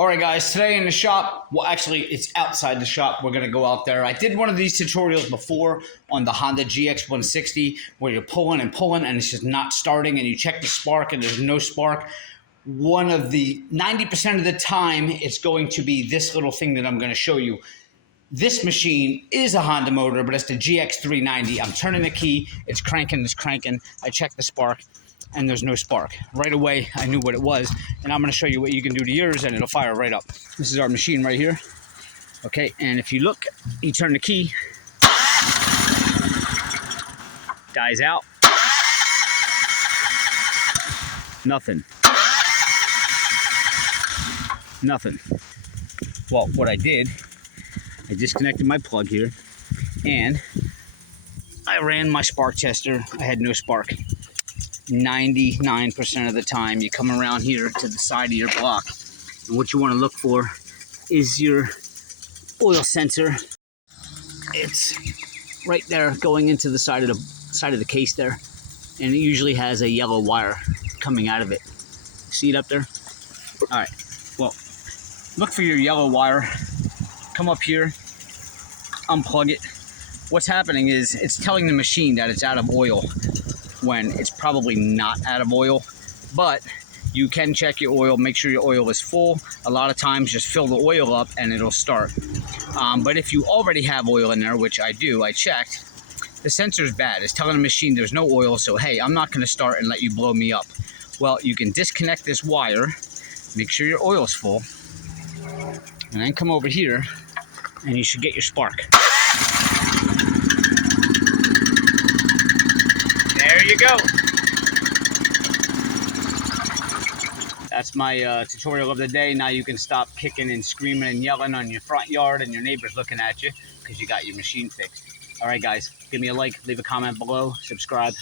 All right, guys, today in the shop, well, actually, it's outside the shop. We're going to go out there. I did one of these tutorials before on the Honda GX160 where you're pulling and it's just not starting, and you check the spark and there's no spark. One of the 90% of the time, it's going to be this little thing that I'm going to show you. This machine is a Honda motor, but it's the GX390. I'm turning the key. It's cranking. I check the spark, and there's no spark. Right away, I knew what it was, and I'm going to show you what you can do to yours, and it'll fire right up. This is our machine right here. Okay, and if you look, you turn the key, dies out, nothing. Well, what I did, I disconnected my plug here, and I ran my spark tester. I had no spark. 99% of the time, you come around here to the side of your block, and what you want to look for is your oil sensor. It's right there going into the side of the case there, and it usually has a yellow wire coming out of it. See it up there? All right, well, look for your yellow wire. Come up here, unplug it. What's happening is it's telling the machine that it's out of oil when it's probably not out of oil, but you can check your oil, make sure your oil is full. A lot of times just fill the oil up and it'll start. But if you already have oil in there, which I do, I checked, the sensor's bad. It's telling the machine there's no oil, so hey, I'm not gonna start and let you blow me up. Well, you can disconnect this wire, make sure your oil's full, and then come over here and you should get your spark. There you go. That's my tutorial of the day. Now you can stop kicking and screaming and yelling on your front yard and your neighbors looking at you because you got your machine fixed. All right, guys, give me a like, leave a comment below, subscribe.